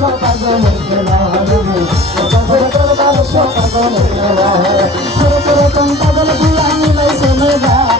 সপাগলে খেলা হবে পাগল করবার সপাগলে খেলা হবে ছোট রকম পাগল গুলামি নাই সে মেধা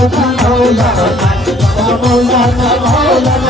মৌলানা মৌলানা মৌলানা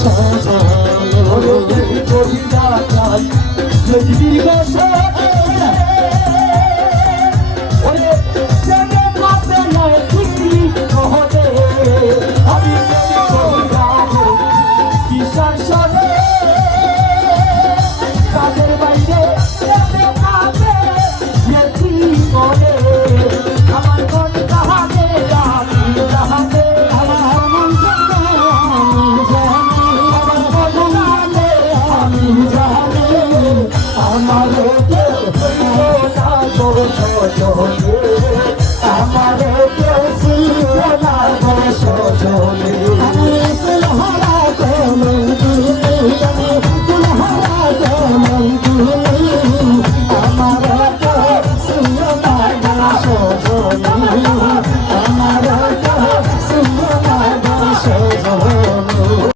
সাজা 아빠를